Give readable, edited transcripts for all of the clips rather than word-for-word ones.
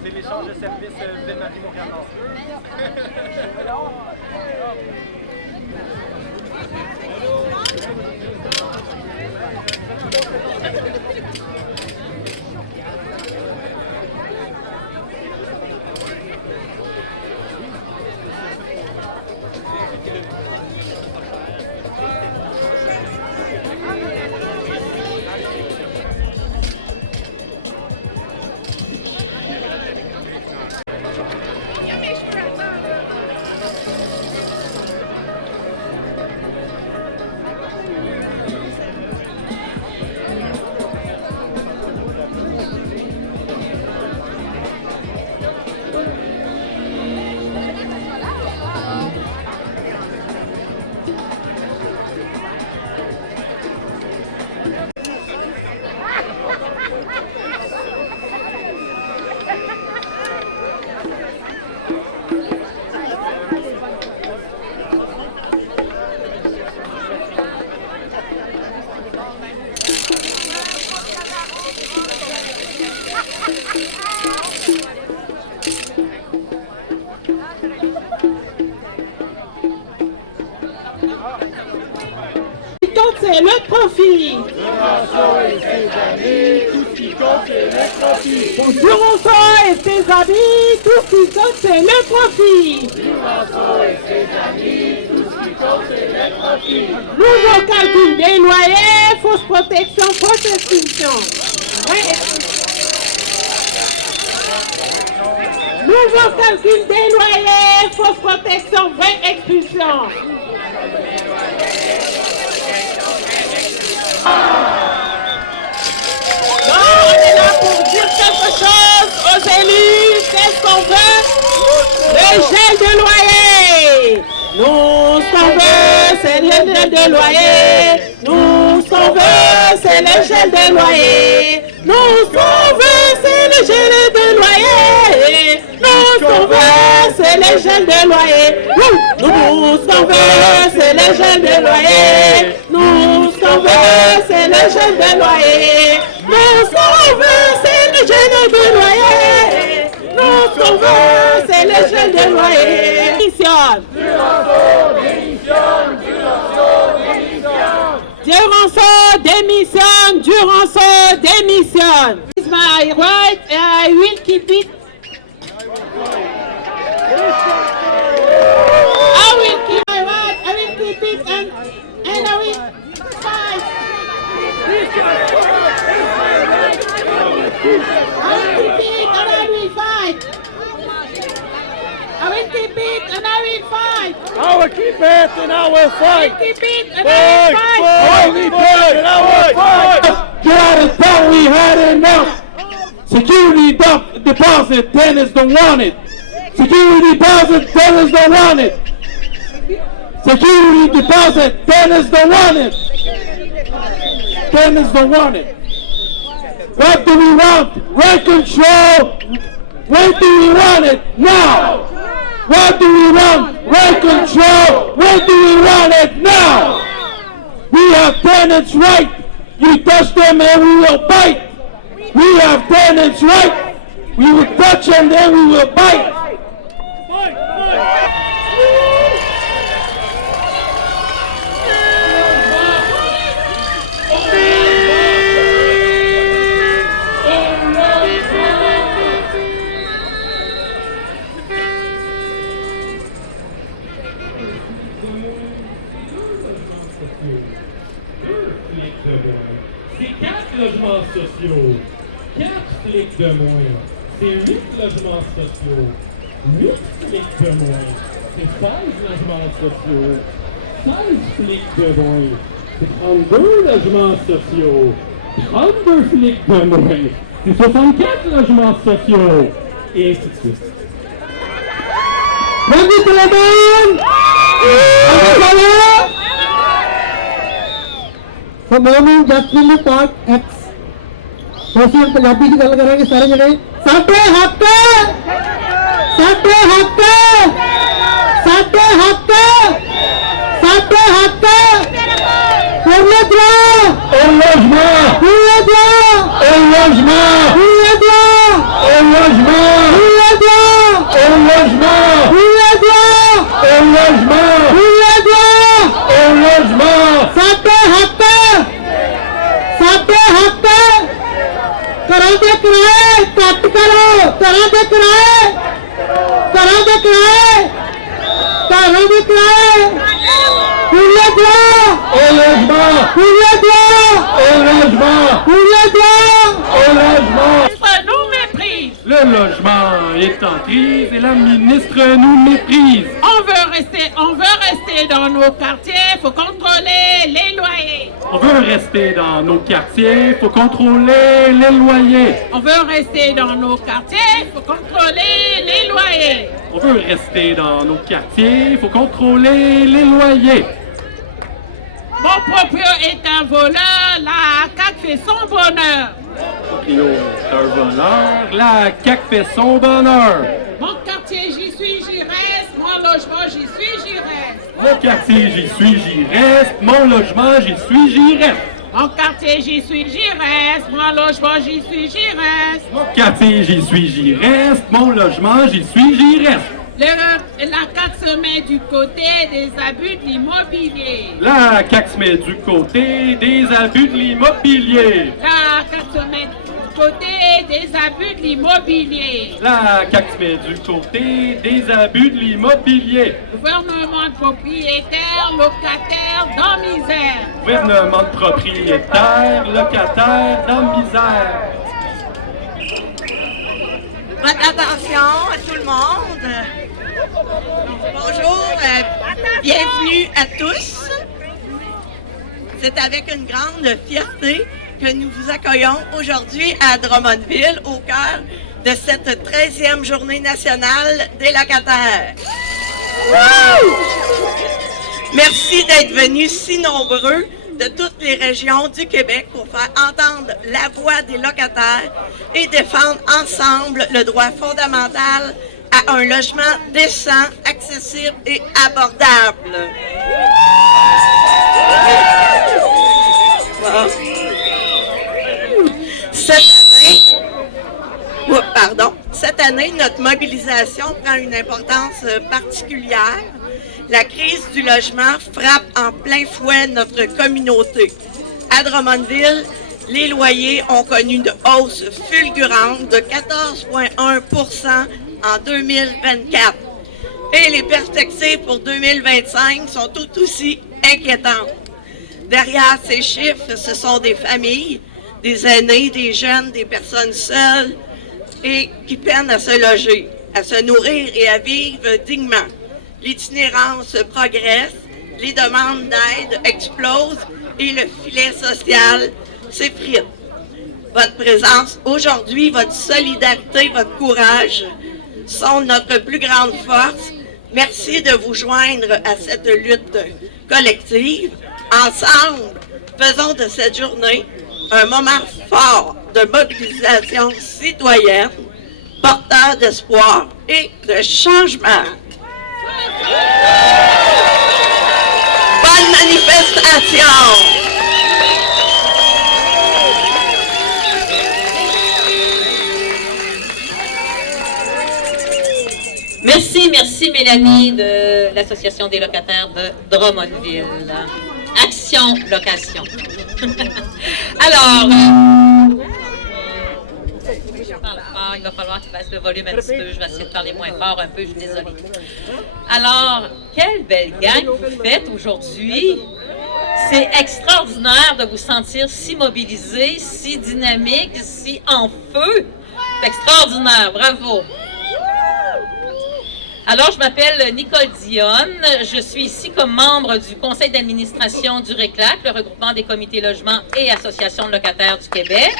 C'est l'échange de services Ville-Marie Montréal-Nord. C'est le profit. Tout ce qui compte, c'est le profit. Duranceau et ses amis, tout ce qui compte, c'est le profit. Duranceau et ses amis, tout ce qui compte, c'est le profit. Nouveau calcul des loyers, fausse protection, fausse expulsion. Nouveau calcul des loyers, fausse protection, vraie expulsion. Non, on est là pour dire quelque chose aux élus. Qu'est-ce qu'on veut? Le gel de loyer. Nous, ce qu'on veut, c'est le gel de loyer. Nous, ce qu'on veut, c'est le gel de loyer. Nous, ce qu'on veut, c'est le gel de loyer. Nous, ce qu'on veut, c'est le gel de loyer. Nous, ce qu'on veut, c'est le gel de loyer. Nous, ce qu'on veut, c'est le gel de loyer. Nous, ce qu'on veut, c'est le gel de loyer. Nous, ce qu'on veut, c'est le gel de loyer. Duranceau démissionne. Duranceau démissionne. It's my right and I will keep it. I will keep my right. I will keep it and I will fight. I will keep it and I will fight. I will keep it and I will fight. I will keep it and I will fight. I will keep it and I will fight. I will keep it and I will fight. God thought we had enough. Security deposit, tenants don't want it. Security deposit, tenants don't want it. Security deposit, tenants don't want it. Tenants don't want it. What do we want? Rent control. When do we want it? Now. What do we want? Rent control. When do we want it? Now. We have tenants' right. You touch them and we will bite. We have tenants' right. We will touch them, then we will bite. C'est 4 logements sociaux. 4 flics de moins. C'est 8 logements sociaux. 8 flics de moins. C'est 16 logements sociaux. 16 flics de moins. C'est 32 logements sociaux. 32 flics de moins. C'est 64 logements sociaux. Et ainsi de suite. Merci tout le monde! समूह जसमिली park x ਅਸੀਂ ਪੰਜਾਬੀ ਦੀ ਗੱਲ ਕਰਾਂਗੇ ਸਾਰੇ ਜਣੇ ਸਾਡੇ ਹੱਕ ਸਾਡੇ ਹੱਕ ਸਾਡੇ ਹੱਕ ਸਾਡੇ ਹੱਕ ਪੂਰੇ ਦਿਓ Au logement! ਪੂਰੇ ਦਿਓ Au logement! ਪੂਰੇ ਦਿਓ Au logement! ਪੂਰੇ ਦਿਓ Au logement! ਪੂਰੇ ਦਿਓ Au logement! ਪੂਰੇ ਦਿਓ Au logement! ਸਾਡੇ ਹੱਕ ਸਾਡੇ ਹੱਕ ਘਰਾਂ ਦੇ ਕਿਰਾਏ ਘੱਟ ਕਰੋ ਘਰਾਂ ਦੇ ਕਿਰਾਏ ਘਰਾਂ ਦੇ ਕਿਰਾਏ ਘਰਾਂ ਦੇ ਕਿਰਾਏ ਪੂਰੇ ਦਿਓ Au logement! ਪੂਰੇ ਦਿਓ Au logement! ਪੂਰੇ ਦਿਓ Au logement! Nous méprise. Le logement est en crise et la ministre nous méprise. On veut rester dans nos quartiers. Faut contrôler les loyers. On veut rester dans nos quartiers, faut contrôler les loyers. On veut rester dans nos quartiers. Faut contrôler les loyers. On veut rester dans nos quartiers, faut contrôler les loyers. Mon proprio est un voleur. La CAQ fait son bonheur. Proprio est un voleur, la CAQ fait son bonheur. Mon quartier, j'y suis, j'y reste. Mon logement, j'y suis, j'y reste. Mon quartier, j'y suis, j'y reste. Mon logement, j'y suis, j'y reste. Mon quartier, j'y suis, j'y reste. Mon logement, j'y suis, j'y reste. Mon quartier, j'y suis, j'y reste. Mon logement, j'y suis, j'y reste. La CAQ se met du côté des abus de l'immobilier. La CAQ se met du côté des abus de l'immobilier. La CAQ se met du côté des abus de l'immobilier. La CAQ se met du côté des abus de l'immobilier. Gouvernement de propriétaires, locataires dans misère. Gouvernement de propriétaires, locataires dans misère. Votre attention à tout le monde. Bonjour, bienvenue à tous. C'est avec une grande fierté que nous vous accueillons aujourd'hui à Drummondville, au cœur de cette 13e journée nationale des locataires. Merci d'être venus si nombreux de toutes les régions du Québec pour faire entendre la voix des locataires et défendre ensemble le droit fondamental à un logement décent, accessible et abordable. Cette année, notre mobilisation prend une importance particulière. La crise du logement frappe en plein fouet notre communauté. À Drummondville, les loyers ont connu une hausse fulgurante de 14,1 % en 2024. Et les perspectives pour 2025 sont tout aussi inquiétantes. Derrière ces chiffres, ce sont des familles, des aînés, des jeunes, des personnes seules et qui peinent à se loger, à se nourrir et à vivre dignement. L'itinérance progresse, les demandes d'aide explosent et le filet social s'effrite. Votre présence aujourd'hui, votre solidarité, votre courage sont notre plus grande force. Merci de vous joindre à cette lutte collective. Ensemble, faisons de cette journée un moment fort de mobilisation citoyenne, porteur d'espoir et de changement. Bonne manifestation! Merci Mélanie de l'Association des locataires de Drummondville. Action Location. Alors, je parle fort, il va falloir qu'il baisse le volume un petit peu. Je vais essayer de parler moins fort un peu, je suis désolée. Alors, quelle belle gang vous faites aujourd'hui. C'est extraordinaire de vous sentir si mobilisé, si dynamique, si en feu. C'est extraordinaire, bravo. Alors, je m'appelle Nicole Dionne. Je suis ici comme membre du conseil d'administration du RECLAC, le regroupement des comités logements et associations de locataires du Québec.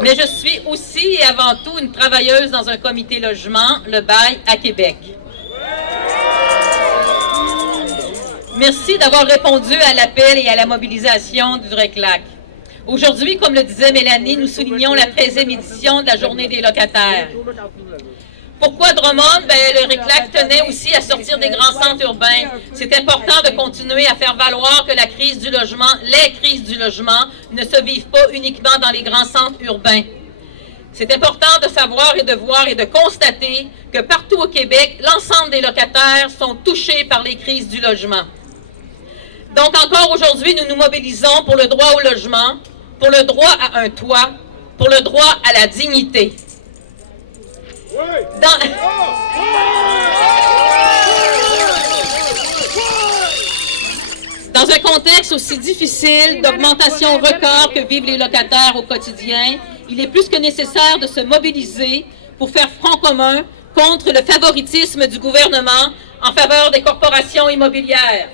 Mais je suis aussi et avant tout une travailleuse dans un comité logement, le Bail à Québec. Merci d'avoir répondu à l'appel et à la mobilisation du RECLAC. Aujourd'hui, comme le disait Mélanie, nous soulignons la 13e édition de la Journée des locataires. Pourquoi Drummond? Le RECLAC tenait aussi à sortir des grands centres urbains. C'est important de continuer à faire valoir que la crise du logement, les crises du logement, ne se vivent pas uniquement dans les grands centres urbains. C'est important de savoir et de voir et de constater que partout au Québec, l'ensemble des locataires sont touchés par les crises du logement. Donc encore aujourd'hui, nous nous mobilisons pour le droit au logement, pour le droit à un toit, pour le droit à la dignité. Dans un contexte aussi difficile d'augmentation record que vivent les locataires au quotidien, il est plus que nécessaire de se mobiliser pour faire front commun contre le favoritisme du gouvernement en faveur des corporations immobilières.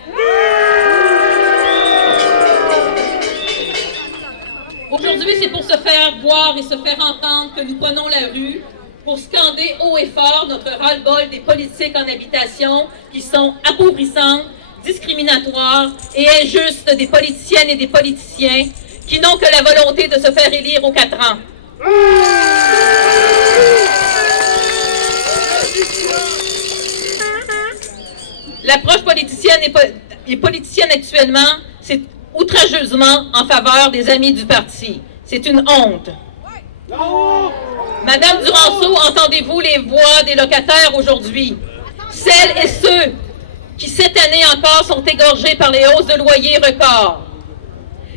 Aujourd'hui, c'est pour se faire voir et se faire entendre que nous prenons la rue pour scander haut et fort notre ras-le-bol des politiques en habitation qui sont appauvrissantes, discriminatoires et injustes des politiciennes et des politiciens qui n'ont que la volonté de se faire élire aux 4 ans. L'approche politicienne et politicienne actuellement, c'est outrageusement en faveur des amis du parti. C'est une honte. Madame Duranceau, entendez-vous les voix des locataires aujourd'hui? Celles et ceux qui, cette année encore, sont égorgés par les hausses de loyers records.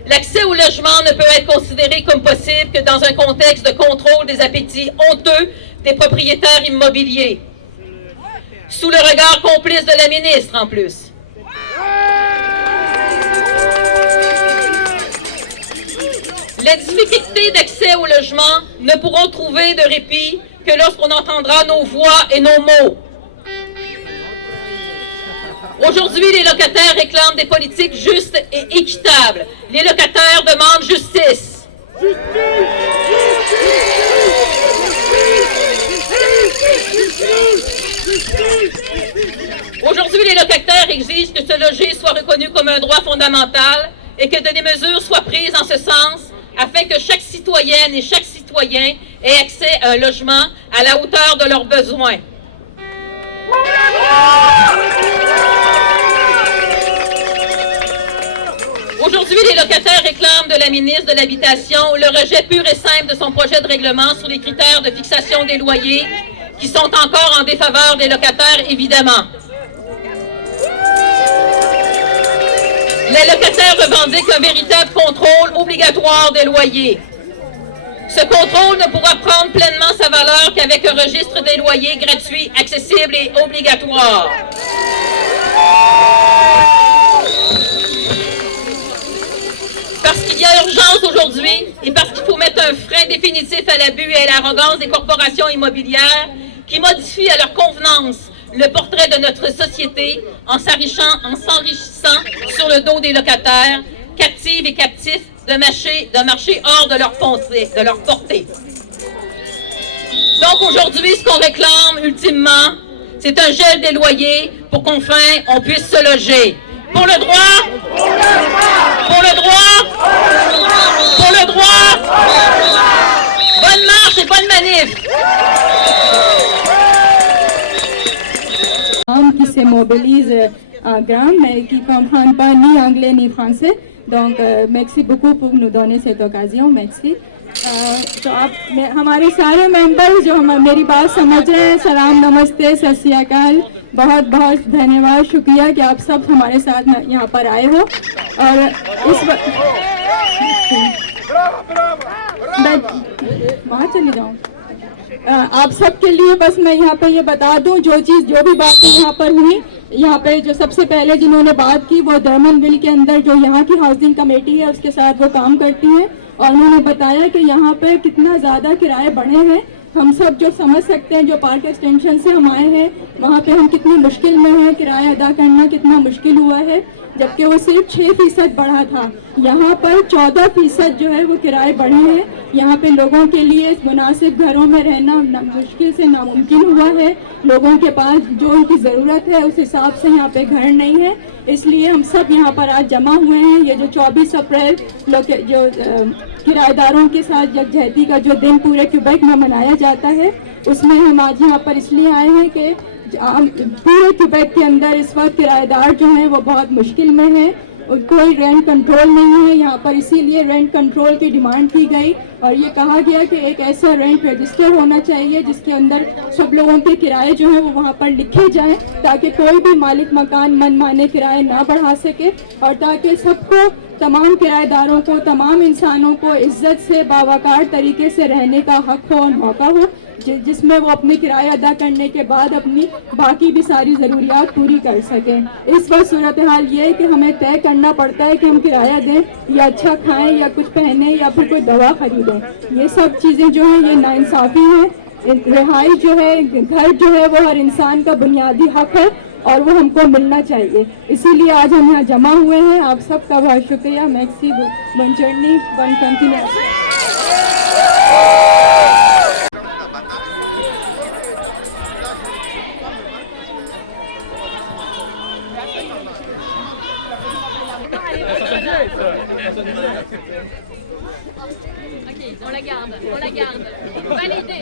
L'accès au logement ne peut être considéré comme possible que dans un contexte de contrôle des appétits honteux des propriétaires immobiliers. Sous le regard complice de la ministre, en plus. Les difficultés d'accès au logement ne pourront trouver de répit que lorsqu'on entendra nos voix et nos mots. Aujourd'hui, les locataires réclament des politiques justes et équitables. Les locataires demandent justice. Aujourd'hui, les locataires exigent que se loger soit reconnu comme un droit fondamental et que des mesures soient prises en ce sens afin que chaque citoyenne et chaque citoyen ait accès à un logement à la hauteur de leurs besoins. Aujourd'hui, les locataires réclament de la ministre de l'Habitation le rejet pur et simple de son projet de règlement sur les critères de fixation des loyers qui sont encore en défaveur des locataires, évidemment. Les locataires revendiquent un véritable contrôle obligatoire des loyers. Ce contrôle ne pourra prendre pleinement sa valeur qu'avec un registre des loyers gratuit, accessible et obligatoire. Parce qu'il y a urgence aujourd'hui et parce qu'il faut mettre un frein définitif à l'abus et à l'arrogance des corporations immobilières qui modifient à leur convenance le portrait de notre société en s'enrichissant sur le dos des locataires, captives et captifs de marcher hors de leur portée. Donc aujourd'hui, ce qu'on réclame ultimement, c'est un gel des loyers pour qu'enfin on puisse se loger. Pour le droit, pour le droit, pour le droit, bonne marche et bonne manif. Qui se mobilise à Gram, mais qui ne comprennent pas ni anglais ni français. Donc, merci beaucoup pour nous donner cette occasion. Merci. तो आप हमारे सारे मेंबर जो मेरी बात समझ रहे हैं, सलाम, नमस्ते, सत श्री अकाल, बहुत बहुत धन्यवाद, शुक्रिया कि आप सब हमारे साथ यहाँ पर आए हो। और इस वहाँ चली जाऊँ। आप सबके लिए बस मैं यहाँ पे ये बता दूँ, जो भी बातें यहाँ पर हुई, यहाँ पे जो सबसे पहले जिन्होंने बात की वो दमनविल के अंदर जो यहाँ की हाउसिंग कमेटी है उसके साथ वो काम करती है, और उन्होंने बताया कि यहाँ पे कितना ज़्यादा किराए बढ़े हैं। हम सब जो समझ सकते हैं, जो पार्क एक्सटेंशन से हम आए हैं, वहाँ पे हम कितनी मुश्किल में हैं, किराया अदा करना कितना मुश्किल हुआ है, जबकि वो सिर्फ 6% बढ़ा था। यहाँ पर 14% जो है वो किराए बढ़े हैं। यहाँ पे लोगों के लिए मुनासिब घरों में रहना मुश्किल से नामुमकिन हुआ है। लोगों के पास जो उनकी ज़रूरत है उस हिसाब से यहाँ पे घर नहीं है। इसलिए हम सब यहाँ पर आज जमा हुए हैं। ये जो 24 अप्रैल जो किराएदारों के साथ यकजहती का जो दिन पूरे क्यूबेक में मनाया जाता है, उसमें हम आज यहाँ पर इसलिए आए हैं कि पूरे क्यूबेक के अंदर इस वक्त किराएदार जो हैं वो बहुत मुश्किल में हैं, कोई रेंट कंट्रोल नहीं है यहाँ पर। इसीलिए रेंट कंट्रोल की डिमांड की गई और ये कहा गया कि एक ऐसा रेंट रजिस्टर होना चाहिए जिसके अंदर सब लोगों के किराए जो हैं वो वहाँ पर लिखे जाएं, ताकि कोई भी मालिक मकान मनमाने किराए ना बढ़ा सके, और ताकि सबको, तमाम किराएदारों को, तमाम इंसानों को इज्जत से बावकार तरीके से रहने का हक हो और मौका हो, जिसमें वो अपने किराया अदा करने के बाद अपनी बाकी भी सारी ज़रूरियात पूरी कर सकें। इस वक्त सूरत हाल ये है कि हमें तय करना पड़ता है कि हम किराया दें या अच्छा खाएं या कुछ पहने या फिर कोई दवा खरीदें। ये सब चीज़ें जो हैं ये नाइंसाफ़ी है। रिहाई जो है, घर जो है, वो हर इंसान का बुनियादी हक है और वो हमको मिलना चाहिए। इसीलिए आज हम यहाँ जमा हुए हैं। आप सबका बहुत शुक्रिया। Maxi one journey one continuous. Ok, on la garde. Validé.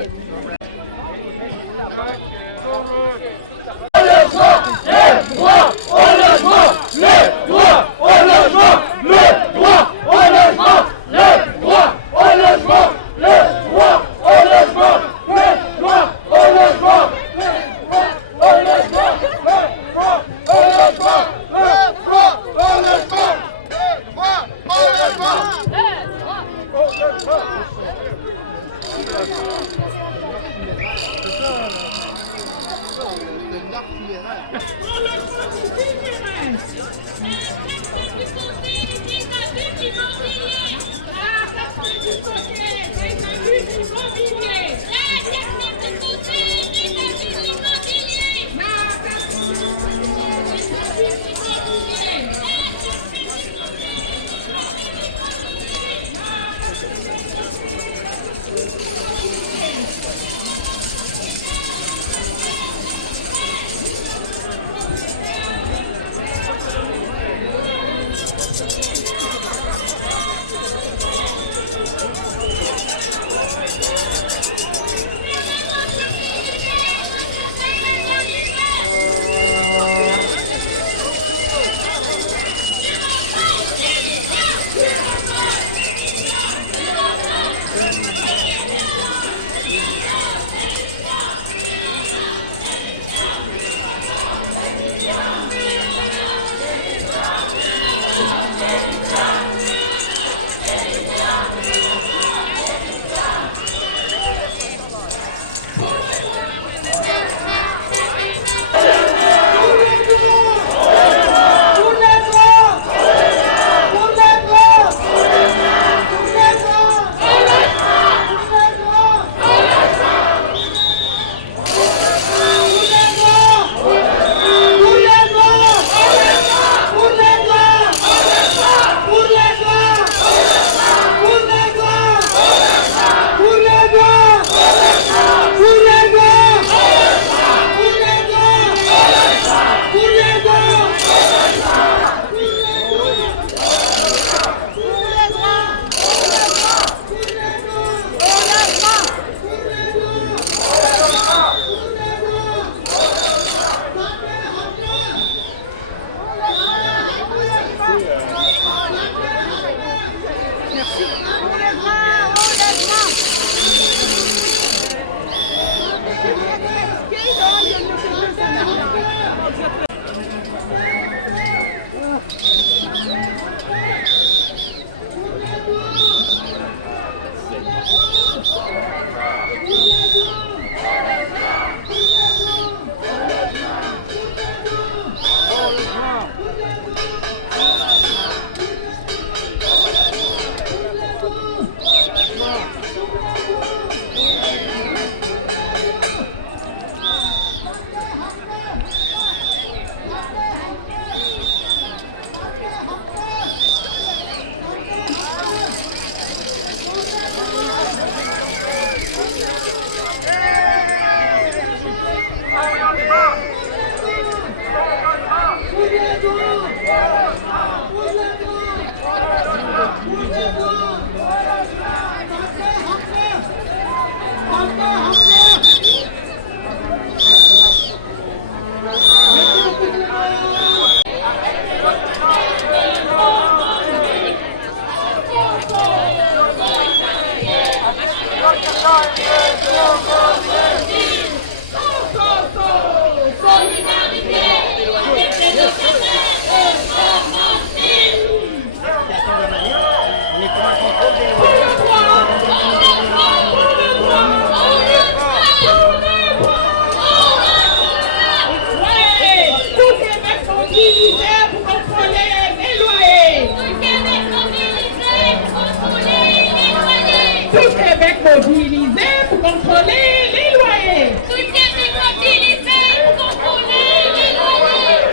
mobilisé pour contrôler les loyers. Tout Québec mobilisé pour contrôler les loyers. Tout Québec mobilisé pour contrôler les loyers.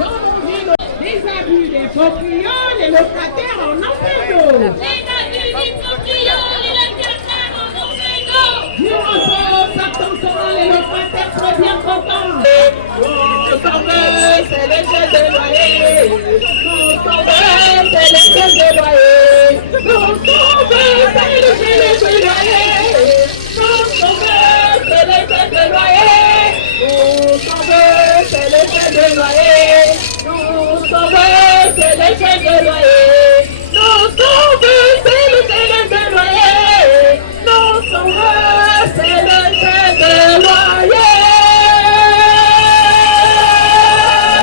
Dans mon ville, les abus des proprios, les locataires en ont fait d'eau. Les abus des proprios, les locataires en ont fait d'eau. Durant septembre, les locataires seront bien contents. Nos sauveurs, c'est les jeunes de loyer. Nos sauveurs, c'est les jeunes de loyer. Nos sauveurs, c'est les jeunes de loyer. Nos sauveurs, c'est les jeunes de loyer. Nos sauveurs, c'est les jeunes de loyer. Nos sauveurs, c'est les jeunes de loyer. Nos sauveurs, c'est les jeunes de loyer. Nos sauveurs, c'est les jeunes de loyer.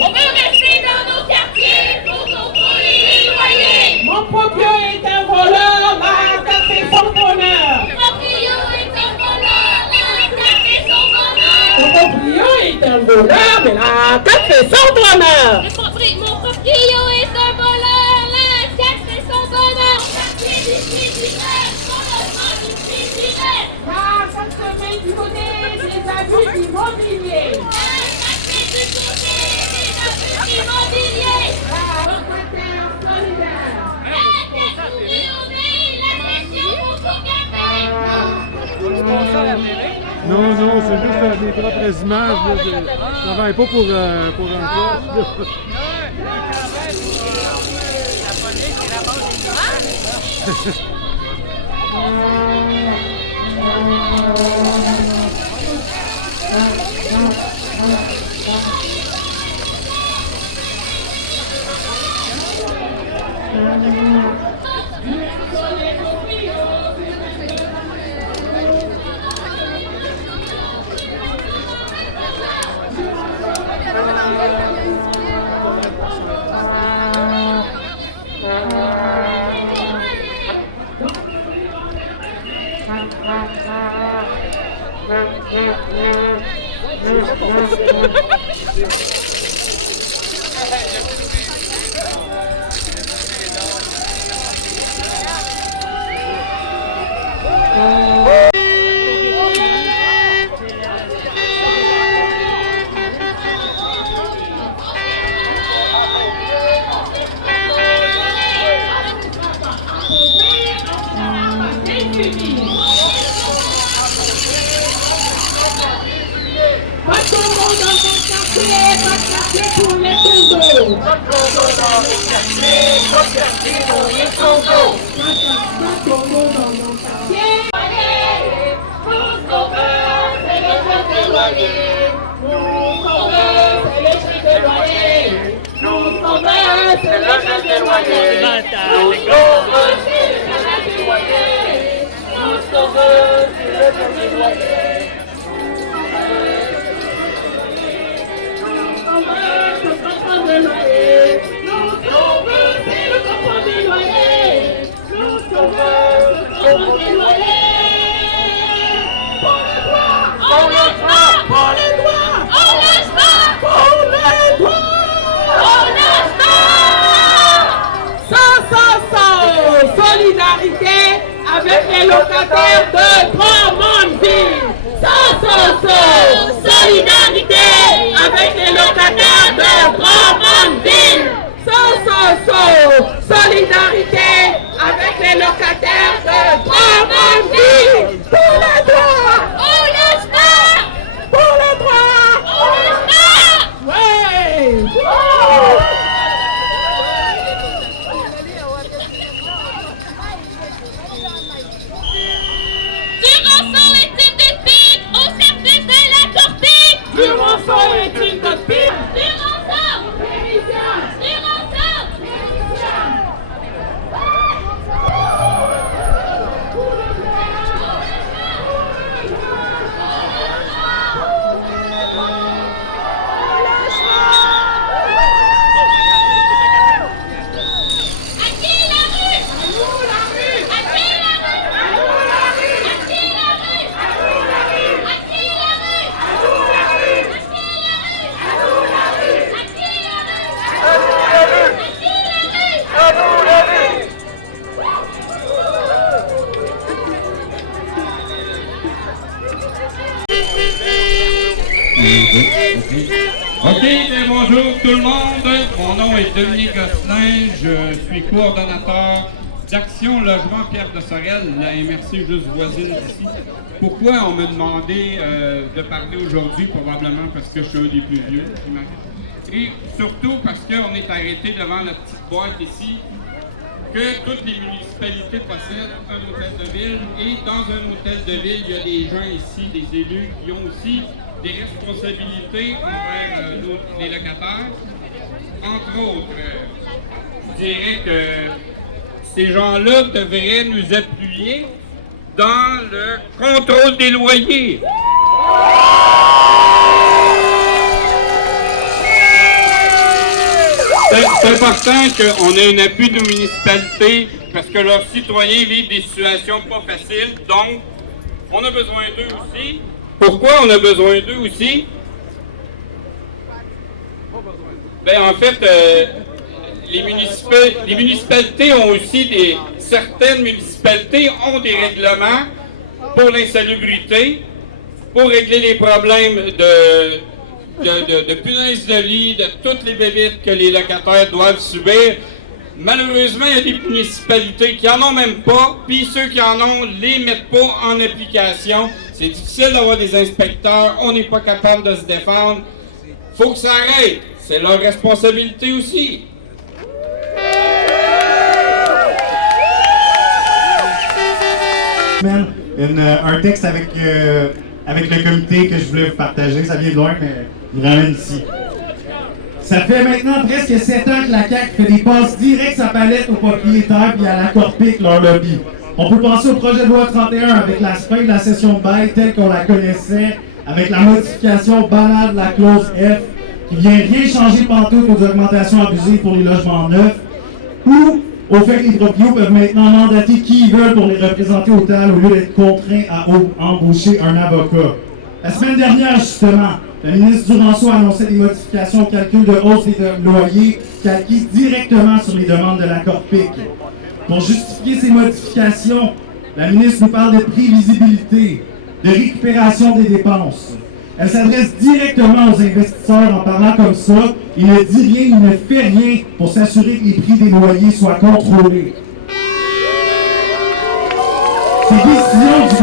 On veut rester dans nos quartiers pour contrôler les loyers. Mon proprio est un voleur, la carte est son bonheur. Mon proprio est un voleur, la carte est son bonheur. Mon proprio est un voleur, mais la carte est son bonheur. Mon proprio est un voleur, la carte est son bonheur. Quartier du criminel, son logement du criminel. Car chaque semaine du côté des abus immobiliers. Quartier du côté des abus immobiliers. La locataire solidaire. La tête ouvrie au nez, la session pour Québec. Non, non, c'est juste des propres images. Là, je ne travaille pas pour un poste. Solidarité avec les locataires de Drummondville. Solidarité avec les locataires de Drummondville. Solidarité avec les locataires de Drummondville. Pour les droits. Pour les droits. Ouais. Durant OK, bonjour tout le monde. Mon nom est Dominique Gosselin. Je suis coordonnateur d'Action Logement Pierre de Sorel, la MRC juste voisine d'ici. Pourquoi on m'a demandé de parler aujourd'hui? Probablement parce que je suis un des plus vieux, j'imagine. Et surtout parce qu'on est arrêté devant la petite boîte ici que toutes les municipalités possèdent un hôtel de ville. Et dans un hôtel de ville, il y a des gens ici, des élus, qui ont aussi des responsabilités envers les locataires. Entre autres, je dirais que ces gens-là devraient nous appuyer dans le contrôle des loyers. C'est important qu'on ait un appui de nos municipalités parce que leurs citoyens vivent des situations pas faciles. Donc, on a besoin d'eux aussi. Pourquoi on a besoin d'eux aussi? Ben, en fait, les municipalités ont aussi certaines municipalités ont des règlements pour l'insalubrité, pour régler les problèmes de punaises de lit, de toutes les bébites que les locataires doivent subir. Malheureusement, il y a des municipalités qui en ont même pas, puis ceux qui en ont les mettent pas en application. C'est difficile d'avoir des inspecteurs, on n'est pas capable de se défendre. Faut que ça arrête, c'est leur responsabilité aussi. Un texte avec le comité que je voulais vous partager. Ça vient de loin, mais je ramène ici. Ça fait maintenant presque 7 ans que la CAQ fait des passes directes sa palette aux propriétaires et à la Corpic, leur lobby. On peut penser au projet de loi 31 avec la fin de la session de bail telle qu'on la connaissait, avec la modification banale de la clause F qui vient rien changer pantoute aux augmentations abusives pour les logements neufs, ou au fait que les proprios peuvent maintenant mandater qui ils veulent pour les représenter au TAL au lieu d'être contraints à embaucher un avocat. La semaine dernière, justement, la ministre Duranceau a annoncé des modifications au calcul de hausse des loyers calquées directement sur les demandes de la Corpic. Pour justifier ces modifications, la ministre nous parle de prévisibilité, de récupération des dépenses. Elle s'adresse directement aux investisseurs en parlant comme ça. Il ne dit rien, il ne fait rien pour s'assurer que les prix des loyers soient contrôlés. Ces décisions du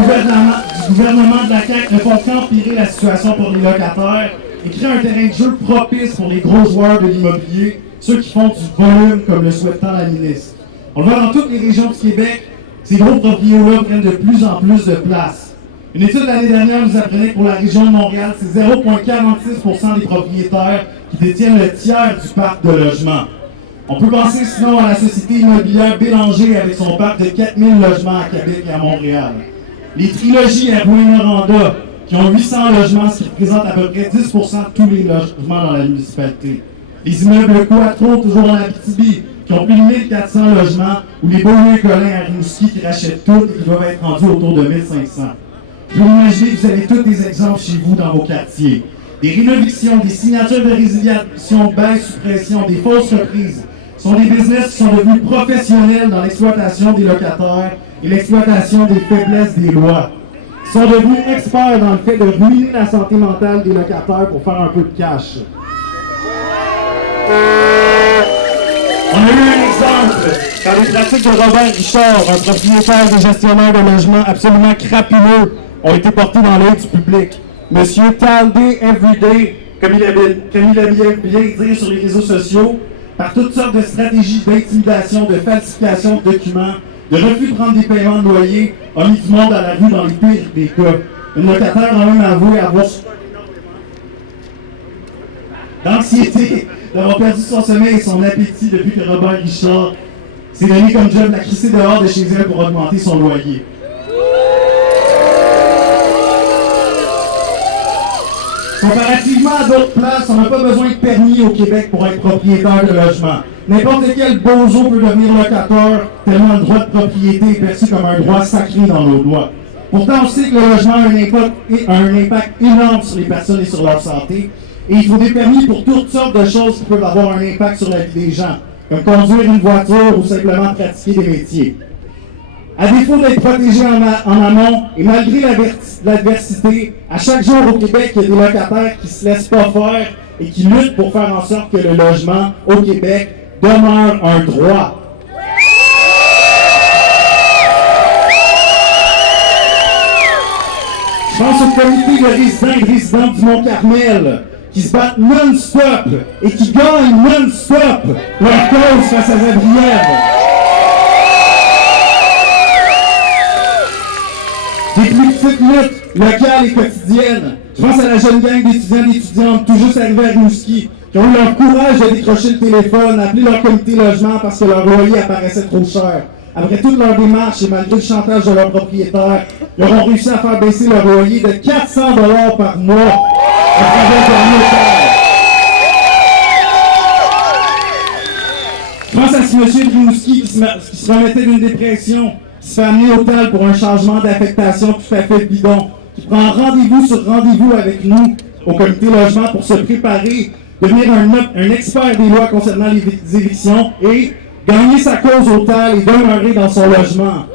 gouvernement de la CAQ ne font qu'empirer la situation pour les locataires et créent un terrain de jeu propice pour les gros joueurs de l'immobilier, ceux qui font du volume comme le souhaite tant la ministre. On le voit dans toutes les régions du Québec, ces gros proprios-là prennent de plus en plus de place. Une étude l'année dernière nous apprenait que pour la région de Montréal, c'est 0,46% des propriétaires qui détiennent le tiers du parc de logement. On peut penser sinon à la société immobilière Bélanger avec son parc de 4000 logements à Québec et à Montréal. Les trilogies à Rouyn-Noranda qui ont 800 logements, ce qui représente à peu près 10% de tous les logements dans la municipalité. Les immeubles Quattro, toujours en Abitibi, qui ont plus de 1400 logements, ou les Beaulieu-Collin à Rimouski qui rachètent tout et qui doivent être rendus autour de 1500. Vous imaginez que vous avez tous des exemples chez vous dans vos quartiers. Des rénovations, des signatures de résiliation, baisse, suppression, des fausses reprises sont des business qui sont devenus professionnels dans l'exploitation des locataires et l'exploitation des faiblesses des lois. Ils sont devenus experts dans le fait de ruiner la santé mentale des locataires pour faire un peu de cash. On a eu un exemple dans les pratiques de Robert Richard, un propriétaire et gestionnaire de logements absolument crapuleux, ont été portés dans l'œil du public. Monsieur Taldé Everyday, comme il aime bien dire sur les réseaux sociaux, par toutes sortes de stratégies d'intimidation, de falsification de documents, de refus de prendre des paiements de loyer, a mis du monde à la rue dans les pires des cas. Une locataire a même avoué avoir d'anxiété d'avoir perdu son sommeil et son appétit depuis que Robert Richard s'est donné comme job la crisser dehors de chez elle pour augmenter son loyer. Comparativement à d'autres places, on n'a pas besoin de permis au Québec pour être propriétaire de logement. N'importe quel bozo peut devenir locataire, tellement le droit de propriété est perçu comme un droit sacré dans nos lois. Pourtant, on sait que le logement a un impact énorme sur les personnes et sur leur santé, et il faut des permis pour toutes sortes de choses qui peuvent avoir un impact sur la vie des gens, comme conduire une voiture ou simplement pratiquer des métiers. À défaut d'être protégés en amont et malgré l'adversité, à chaque jour au Québec, il y a des locataires qui ne se laissent pas faire et qui luttent pour faire en sorte que le logement au Québec demeure un droit. Je pense au comité de résidents et résidentes du Mont-Carmel qui se battent non-stop et qui gagnent non-stop leur cause face à Gabriel. Des plus petites luttes locales et quotidiennes. Je pense à la jeune gang d'étudiants et d'étudiantes tout juste arrivés à Rimouski qui ont eu leur courage de décrocher le téléphone, appeler leur comité logement parce que leur loyer apparaissait trop cher. Après toute leur démarche et malgré le chantage de leur propriétaire, ils auront réussi à faire baisser leur loyer de 400 $ par mois à travers leur notaire. Je pense à ce monsieur de Rimouski qui se remettait d'une dépression, qui se fait amener au TAL pour un changement d'affectation tout à fait bidon, qui prend rendez-vous sur rendez-vous avec nous au comité logement pour se préparer, devenir un expert des lois concernant les évictions et gagner sa cause au TAL et demeurer dans son logement.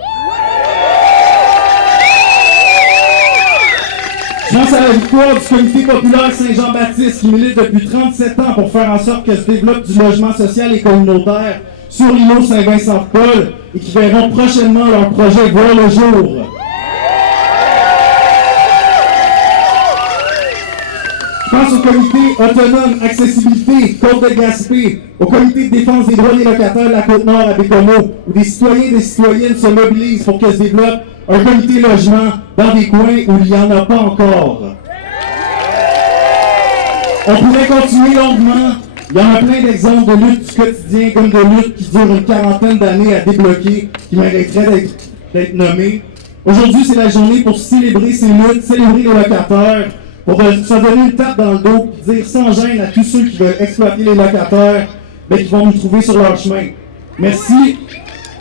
Je pense à la victoire du comité populaire Saint-Jean-Baptiste qui milite depuis 37 ans pour faire en sorte que se développe du logement social et communautaire sur l'îlot Saint-Vincent-de-Paul et qui verront prochainement leur projet voir le jour. Je pense au comité autonome accessibilité Côte-de-Gaspé, au comité de défense des droits des locataires de la Côte-Nord à Bécomo, où des citoyens et des citoyennes se mobilisent pour que se développe un comité logement dans des coins où il n'y en a pas encore. On pourrait continuer longuement. Il y en a plein d'exemples de luttes du quotidien comme de luttes qui durent une quarantaine d'années à débloquer, qui mériteraient d'être nommées. Aujourd'hui, c'est la journée pour célébrer ces luttes, célébrer les locataires, pour se donner une tape dans le dos et dire sans gêne à tous ceux qui veulent exploiter les locataires, mais qui vont nous trouver sur leur chemin. Merci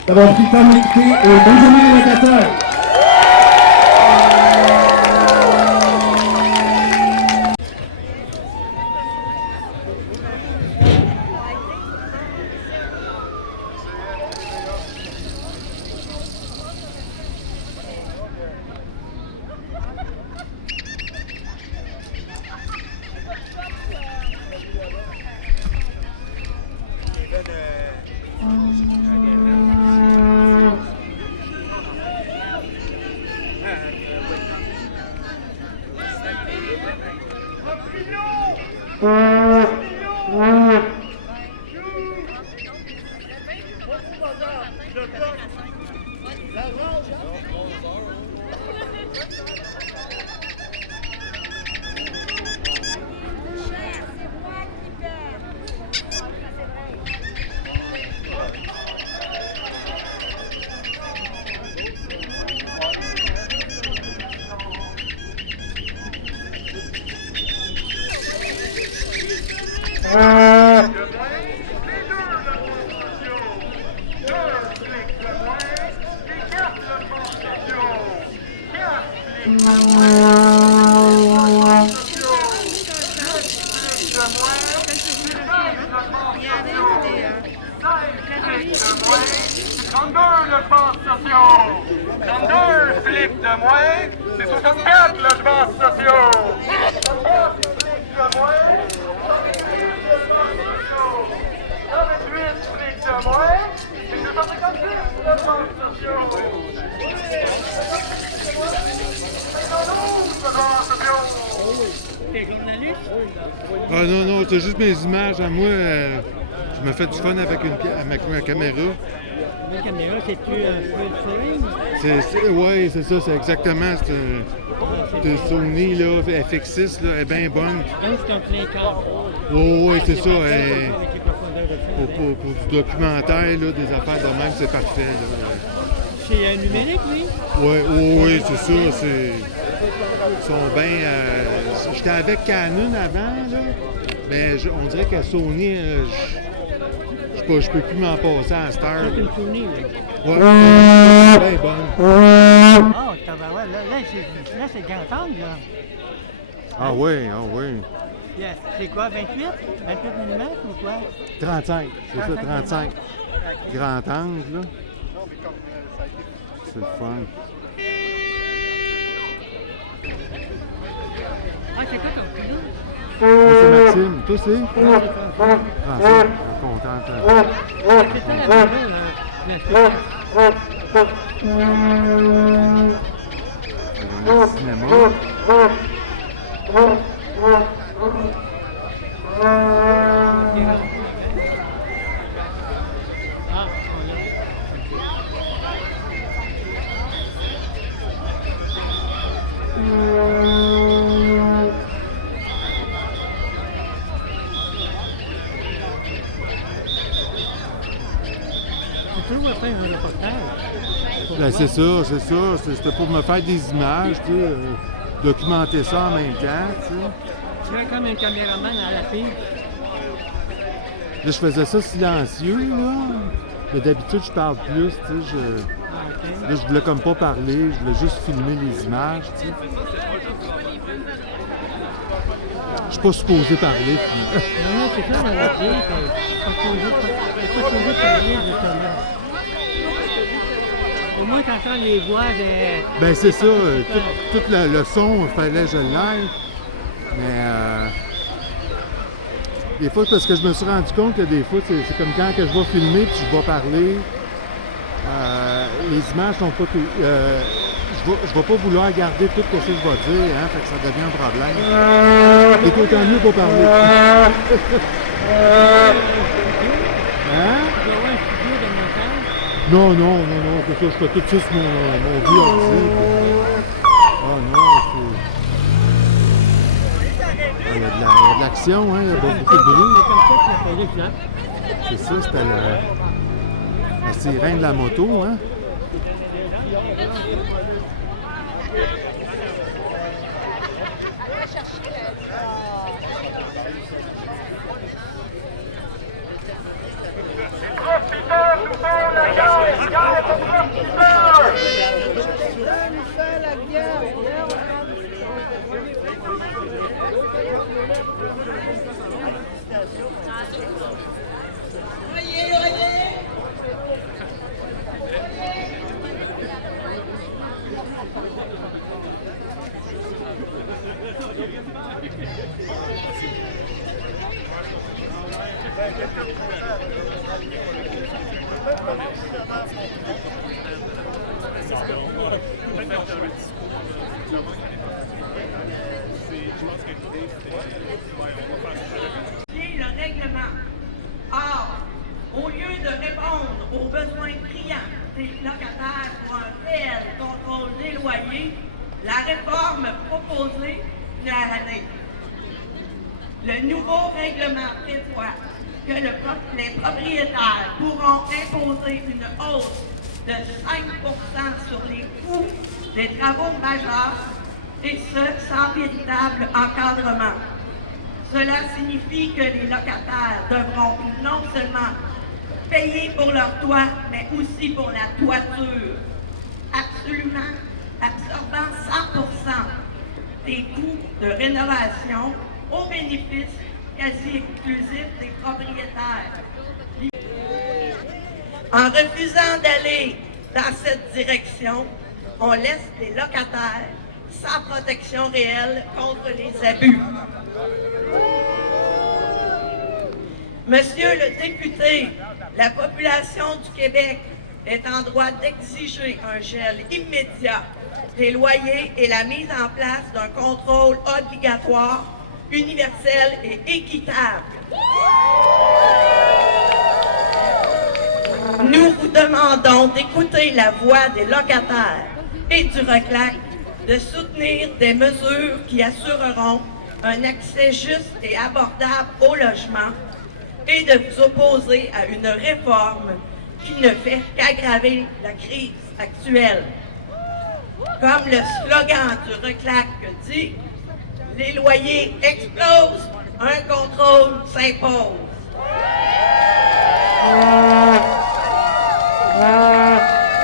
d'avoir pris le temps de m'écouter et bonne journée les locataires! Ah non, non, c'est juste mes images à moi. Je me fais du fun avec ma caméra. La caméra, c'est-tu un full-frame? Oui, c'est ça, c'est exactement. C'est Sony là, FX6, là, elle est bien bonne. Donc c'est un plein cadre. Oh, oui, c'est ça. Pour du documentaire, là, des affaires de même, c'est parfait. C'est numérique, oui? Oui, c'est ça. Ils sont bien. J'étais avec Canon avant, là, mais on dirait qu'à Sony, je peux plus m'en passer à Star. C'est une Sony, là. Oui, c'est bien bonne. Ah, là, c'est grand angle, là. Ah oui. Yes. C'est quoi, 28? 28 mm ou quoi? 35, c'est ça, 35. Grand angle, là. c'est le fun. Ah, c'est quoi ton pilote? Moi, c'est Maxime. Toi, c'est? Français. Contente. C'est ça la vidéo, là. Le cinéma. Tu veux faire un reportage? Ben, c'est ça, c'est ça. C'était pour me faire des images, tu sais, documenter ça en même temps, tu sais. Tu es comme un caméraman à la fille. Là, je faisais ça silencieux, là. Mais d'habitude, je parle plus, tu sais. Là, je voulais comme pas parler, je voulais juste filmer les images, tu sais. Je suis pas supposé parler, puis... Non, c'est ça, on va dire. C'est pas supposé parler, justement. Au moins, t'entends les voix de... Ben, c'est ça. Tout le son, il fallait que je l'aille. Mais... des fois, parce que je me suis rendu compte que des fois, c'est comme quand que je vais filmer puis je vais parler, les images sont pas tout... je vais pas vouloir garder tout ce que je vais dire, hein, fait que ça devient un problème. Et autant mieux pour parler. Hein? Non, c'est ça, je fais tout de suite mon vieux ordi. Ah non, il y a de l'action, hein, il y a beaucoup de bruit. C'est ça, c'était la sirène de la moto, hein. Le règlement. Or, au lieu de répondre aux besoins criants des locataires pour un réel contrôle des loyers, la réforme proposée n'est à l'année. Le nouveau règlement prévoit que les propriétaires pourront imposer une hausse de 5% sur les coûts des travaux majeurs, et ce, sans véritable encadrement. Cela signifie que les locataires devront non seulement payer pour leur toit, mais aussi pour la toiture, absolument absorbant 100% des coûts de rénovation au bénéfice quasi exclusif des propriétaires. En refusant d'aller dans cette direction, on laisse les locataires sans protection réelle contre les abus. Monsieur le député, la population du Québec est en droit d'exiger un gel immédiat des loyers et la mise en place d'un contrôle obligatoire, universel et équitable. Nous vous demandons d'écouter la voix des locataires et du RECLAC, de soutenir des mesures qui assureront un accès juste et abordable au logement et de vous opposer à une réforme qui ne fait qu'aggraver la crise actuelle. Comme le slogan du RECLAC dit, les loyers explosent, un contrôle s'impose.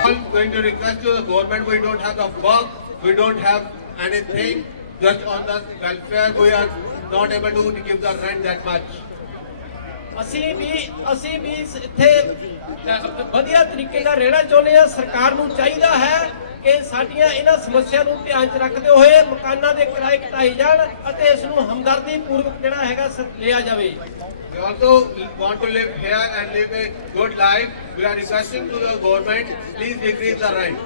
I'm going to request to the government, we don't have the work, we don't have anything, just on the welfare we are not able to give the rent that much. ਅਸੀਂ ਵੀ ਇੱਥੇ ਵਧੀਆ ਤਰੀਕੇ ਨਾਲ ਰਹਿਣਾ ਚਾਹੁੰਦੇ ਹਾਂ। ਸਰਕਾਰ ਨੂੰ ਚਾਹੀਦਾ ਹੈ ਕਿ ਸਾਡੀਆਂ ਇਹਨਾਂ ਸਮੱਸਿਆ ਨੂੰ ਧਿਆਨ 'ਚ ਰੱਖਦੇ ਹੋਏ ਮਕਾਨਾਂ ਦੇ ਕਿਰਾਏ ਘਟਾਏ ਜਾਣ ਅਤੇ ਇਸ ਨੂੰ ਹਮਦਰਦੀ ਪੂਰਵਕ ਜਿਹੜਾ ਹੈਗਾ ਲਿਆ ਜਾਵੇ। We also want to live here and live a good life. We are requesting to the government, please decrease the rent.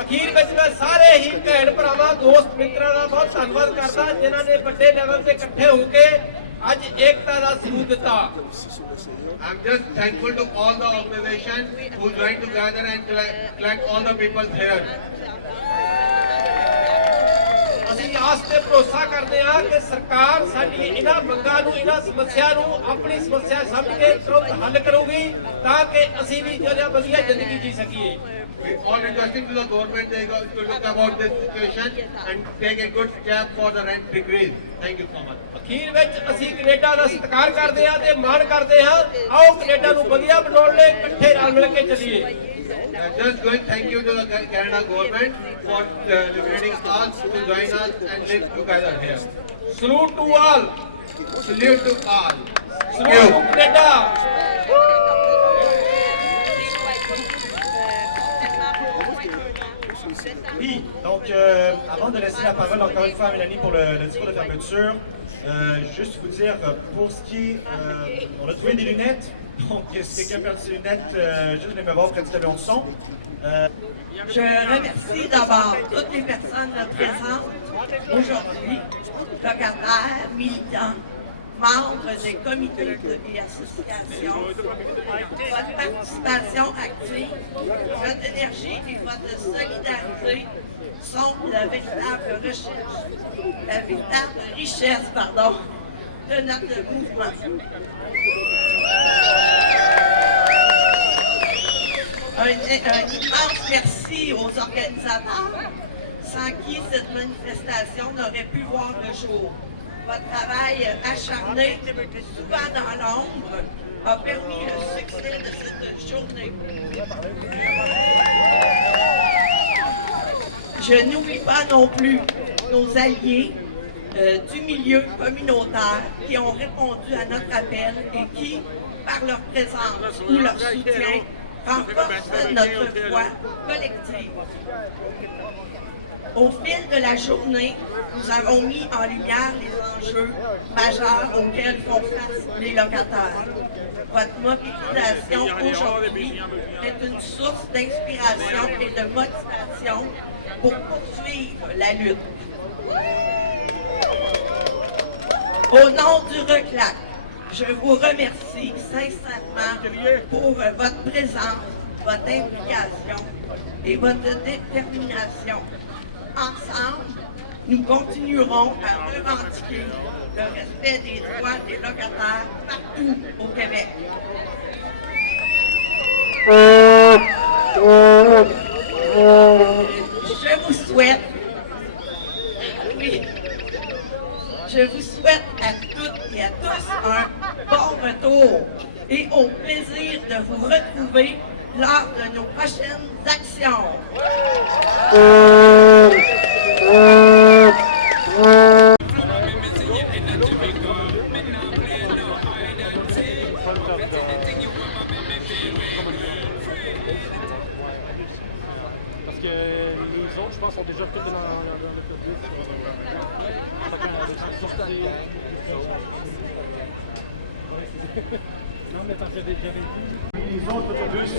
ਅਖੀਰ ਵਿੱਚ ਮੈਂ ਸਾਰੇ ਹੀ ਭੈਣ ਭਰਾਵਾਂ ਦੋਸਤ ਮਿੱਤਰਾਂ ਦਾ ਬਹੁਤ ਧੰਨਵਾਦ ਕਰਦਾ ਜਿਨ੍ਹਾਂ ਨੇ ਵੱਡੇ ਲੈਵਲ ਤੇ ਇਕੱਠੇ ਹੋ ਕੇ ਅੱਜ ਏਕਤਾ ਦਾ ਸਬੂਤ ਦਿੱਤਾ। I'm just thankful to all the organizations who joined together and collect all the people here. ਅਸੀਂ ਆਸ ਤੇ ਭਰੋਸਾ ਕਰਦੇ ਹਾਂ ਕਿ ਸਰਕਾਰ ਸਾਡੀ ਇਹਨਾਂ ਮੰਗਾਂ ਨੂੰ ਇਹਨਾਂ ਸਮੱਸਿਆ ਨੂੰ ਆਪਣੀ ਸਮੱਸਿਆ ਸਮਝ ਕੇ ਤੁਰੰਤ ਹੱਲ ਕਰੂਗੀ ਤਾਂ ਕਿ ਅਸੀਂ ਵੀ ਜਿਹੜਾ ਵਧੀਆ ਜ਼ਿੰਦਗੀ ਜੀ ਸਕੀਏ। We all requesting to the government to look about this situation and take a good step for the rent decrease. Thank you so much. ਅਖੀਰ ਵਿੱਚ ਅਸੀਂ ਕੈਨੇਡਾ ਦਾ ਸਤਿਕਾਰ ਕਰਦੇ ਹਾਂ ਤੇ ਮਾਣ ਕਰਦੇ ਹਾਂ। ਆਓ ਕੈਨੇਡਾ ਨੂੰ ਵਧੀਆ ਬਣਾਉਣ ਲਈ ਇਕੱਠੇ ਰਲ ਮਿਲ ਕੇ ਚੱਲੀਏ। Just going thank you to the Canada government for liberating us to join us and live together here. Salute to all. Salute to all. Salute to Canada. Oui, donc avant de laisser la parole encore une fois à Mélanie pour le discours de fermeture, juste vous dire pour ce qui on a trouvé des lunettes, donc si quelqu'un a perdu ses lunettes, juste venez me voir près du camion de son. Je remercie d'abord toutes les personnes présentes aujourd'hui, locataires, militants, membres des comités et associations. Votre participation active, votre énergie et votre solidarité sont la véritable richesse de notre mouvement. Un immense merci aux organisateurs, sans qui cette manifestation n'aurait pu voir le jour. Votre travail acharné, souvent dans l'ombre, a permis le succès de cette journée. Je n'oublie pas non plus nos alliés du milieu communautaire qui ont répondu à notre appel et qui, par leur présence ou leur soutien, renforcent notre foi collective. Au fil de la journée, nous avons mis en lumière les enjeux majeurs auxquels font face les locataires. Votre mobilisation aujourd'hui est une source d'inspiration et de motivation pour poursuivre la lutte. Au nom du RECLAC, je vous remercie sincèrement pour votre présence, votre implication et votre détermination. Ensemble, nous continuerons à revendiquer le respect des droits des locataires partout au Québec. Je vous souhaite à toutes et à tous un bon retour et au plaisir de vous retrouver lors de nos prochaines actions. Parce que les autres, je pense, sont déjà tous dans le public. Non, mais parce que j'avais dit. Les autres autobus.